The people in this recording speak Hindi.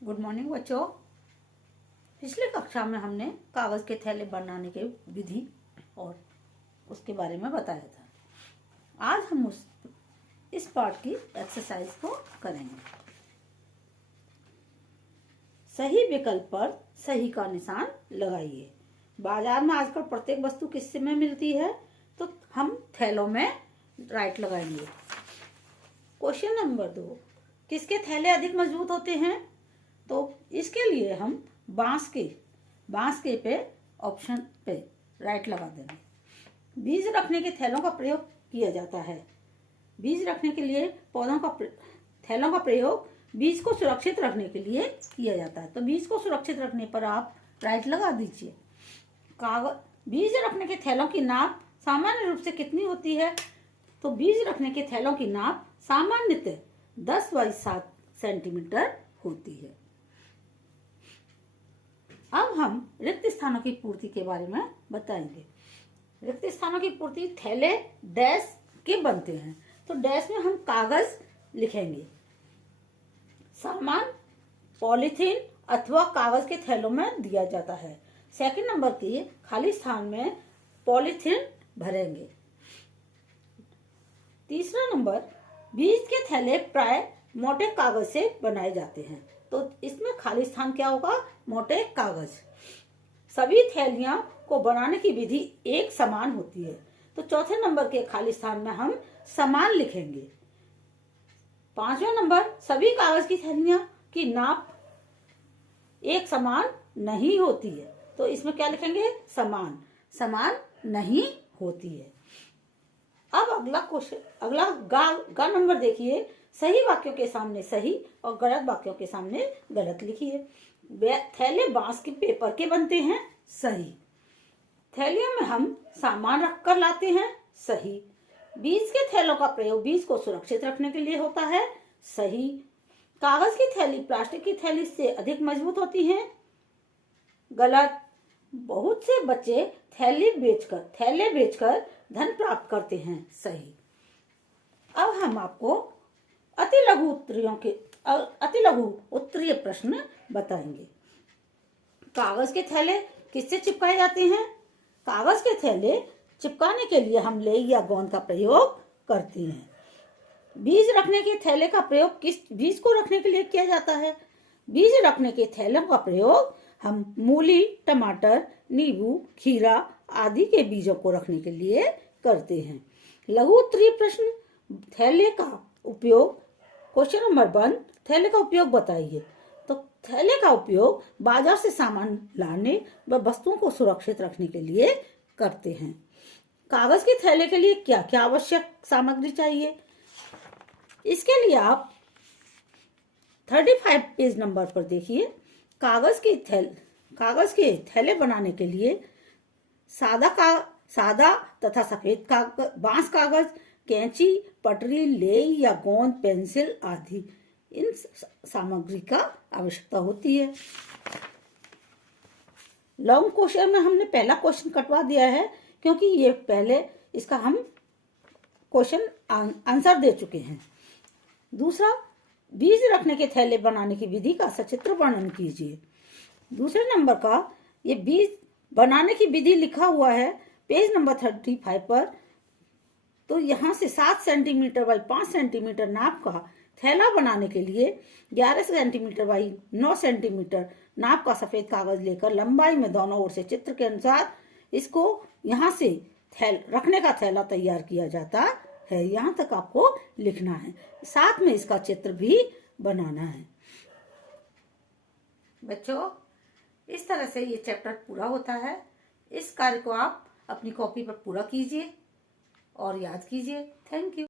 गुड मॉर्निंग बच्चों। पिछले कक्षा में हमने कागज के थैले बनाने के विधि और उसके बारे में बताया था। आज हम इस पार्ट की एक्सरसाइज को करेंगे। सही विकल्प पर सही का निशान लगाइए। बाजार में आजकल प्रत्येक वस्तु किससे में मिलती है, तो हम थैलों में राइट लगाएंगे। क्वेश्चन नंबर 2, किसके थैले अधिक मजबूत होते हैं? तो इसके लिए हम बांस के पे ऑप्शन पे राइट लगा देंगे। बीज रखने के थैलों का प्रयोग किया जाता है। बीज रखने के लिए थैलों का प्रयोग बीज को सुरक्षित रखने के लिए किया जाता है। तो बीज को सुरक्षित रखने पर आप राइट लगा दीजिए। बीज रखने के थैलों की नाप सामान्य रूप से कितनी होती है? तो बीज रखने के थैलों की नाप सामान्यतः 10 बाई 7 सेंटीमीटर होती है। अब हम रिक्त स्थानों की पूर्ति के बारे में बताएंगे। रिक्त स्थानों की पूर्ति थैले डैश के बनते हैं। तो डैश में हम कागज लिखेंगे। सामान पॉलीथीन अथवा कागज के थैलों में दिया जाता है। सेकंड नंबर के खाली स्थान में पॉलीथीन भरेंगे। तीसरा नंबर, बीज के थैले प्राय मोटे कागज से बनाए जाते हैं। तो इसमें खाली स्थान क्या होगा? मोटे कागज। सभी थैलियां को बनाने की विधि एक समान होती है। तो चौथे नंबर के खाली स्थान में हम समान लिखेंगे। पांचवा नंबर, सभी कागज की थैलियां की नाप एक समान नहीं होती है। तो इसमें क्या लिखेंगे? समान नहीं होती है। अब अगला गा नंबर देखिए। सही वाक्यों के सामने सही और गलत वाक्यों के सामने गलत लिखिए। थैले बांस के पेपर के बनते हैं। सही। थैलियों में हम सामान रखकर लाते हैं। सही। बीज के थैलों का प्रयोग बीज को सुरक्षित रखने के लिए होता है। सही। कागज की थैली प्लास्टिक की थैली से अधिक मजबूत होती है। गलत। बहुत से बच्चे थैले बेचकर धन प्राप्त करते हैं। सही। अब हम आपको अति लघु उत्तरीय प्रश्न बताएंगे। कागज के थैले किससे चिपकाए जाते हैं? कागज के थैले चिपकाने के लिए हम लेई या गोंद का प्रयोग करते हैं। बीज रखने के थैले का प्रयोग किस बीज को रखने के लिए किया जाता है? बीज रखने के थैलों का प्रयोग हम मूली, टमाटर, नींबू, खीरा आदि के बीजों को रखने के लिए करते हैं। लघु उत्तरीय प्रश्न, थैले का उपयोग। क्वेश्चन नंबर 1, थैले का उपयोग बताइए। तो थैले का उपयोग बाजार से सामान लाने व वस्तुओं को सुरक्षित रखने के लिए करते हैं। कागज के थैले के लिए क्या क्या आवश्यक सामग्री चाहिए? इसके लिए आप 35 पेज नंबर पर देखिए। कागज के थैले बनाने के लिए सादा तथा सफेद बांस कागज, कैंची, पटरी, लेई या गोंद, पेंसिल आदि इन सामग्री का आवश्यकता होती है। लॉन्ग क्वेश्चन में हमने पहला क्वेश्चन कटवा दिया है, क्योंकि ये पहले इसका हम क्वेश्चन आंसर दे चुके हैं। दूसरा, बीज रखने के थैले बनाने की विधि का सचित्र वर्णन कीजिए। दूसरे नंबर का ये बीज बनाने की विधि लिखा हुआ है पेज नंबर 35 पर। तो यहाँ से 7 सेंटीमीटर बाई 5 सेंटीमीटर नाप का थैला बनाने के लिए 11 सेंटीमीटर बाई 9 सेंटीमीटर नाप का सफेद कागज लेकर लंबाई में दोनों ओर से चित्र के अनुसार इसको यहाँ से रखने का थैला तैयार किया जाता है। यहाँ तक आपको लिखना है, साथ में इसका चित्र भी बनाना है। बच्चों, इस तरह से ये चैप्टर पूरा होता है। इस कार्य को आप अपनी कॉपी पर पूरा कीजिए और याद कीजिए। Thank you.